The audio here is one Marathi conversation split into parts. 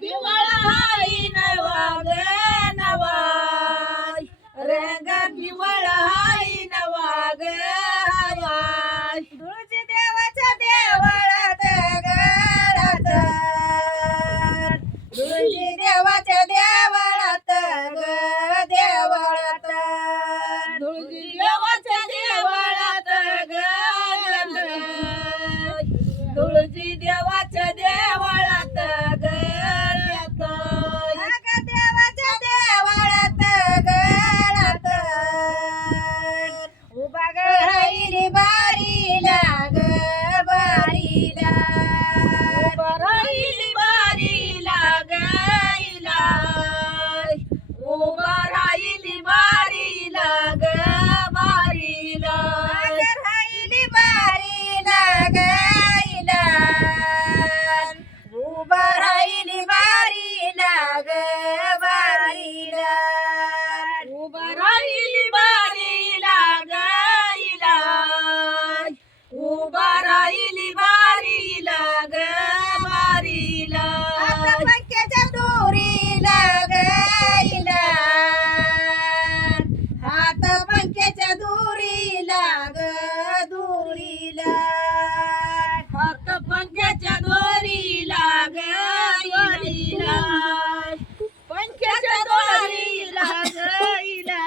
पिवळा हाई नवा ग नवा रंग पिवळा हाई नवा ग हवा तुळशी देवाच्या देवळात घरात तुळशी देवाच्या देवळात ग देवळात तुळशी देवाच्या देवळात ग तुळशी देवाच्या देवळात गळ्यात देवाच्या देवळात गळ्यात उभा ग राहिली बारीला ग बारीला उभा राहिली बारीला गाईला उभा राहिली बारीला ग बारीला राहिली बारीला गाईला उभा राहिली बारीला ग बारीला उभा राहिली बारीला गाईला उभा राहिली बारीला ग बारीला आता पंख्याच्या दोरीला गाईला हात पंख्याच्या दोरीला ग दोरीला हात पंख्याच्या दोरीला गाईला पंख्याच्या दोरीला गाईला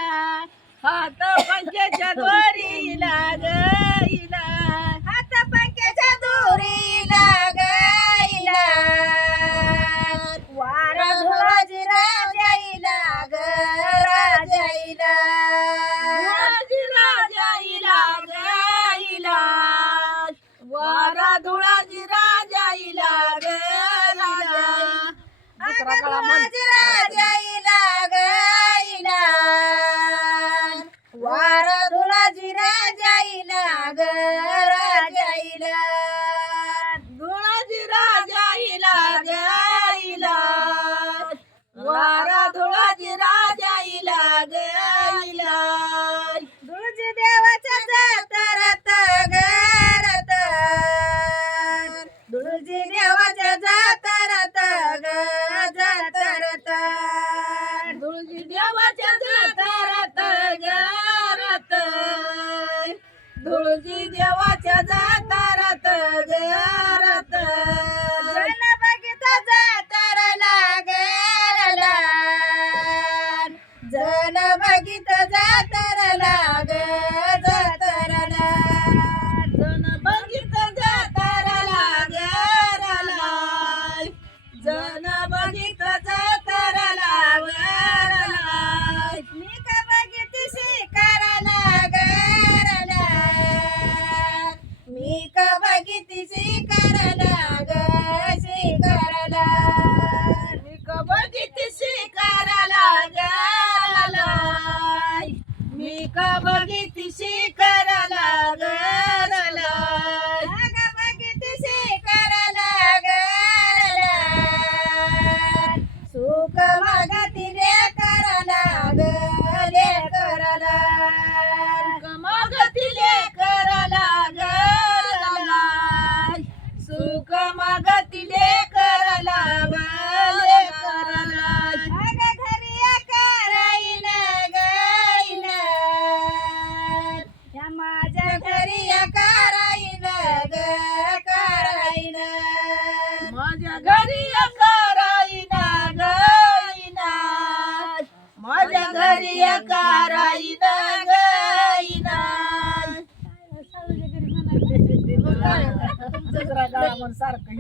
हात पंख्याच्या दोरीला गाईला हात पंख्याच्या दोरीला गाईला वारा धुळाजी राजाईला ग राजाईला राजाईला गाईला वारा धुळाजी राजाईला ग धुळाजी राजाईला गाईला वारा धुळाजी राजाईला ग राजाईला धुळाजी राजाईला गाईला वारा धुळाजी राजाईला गाईला धुळजी देवाच्या जातरात घरात धुळजी देवाच्या जातरात ग जातरात धुळजी देवाच्या जातरात घरात धुळजी देवाच्या जातरात घरात जन बघित जातरला गरला जन बघित जातरला ग जातरला जन बघित जातरला गरला जन बघित जातरला गरला मी का बघित शिकारला गरला मी का बघित शिकारला ग शिकारला मी का बघित शिकारला गरला मी का बघित शिकारला गरला का बघित शिकारला गरला सुख मागती रे करला ग रे करला सुख मागती ले करला गरला सुख मागती ले करला गले करला अग घरी कराईन गाईन या माझ्या घरी कराईन ग कराईन माझ्या घरी कराईन गाईन माझ्या घरी कराईन गाईन तुमचं जरा गाळा मन सारखं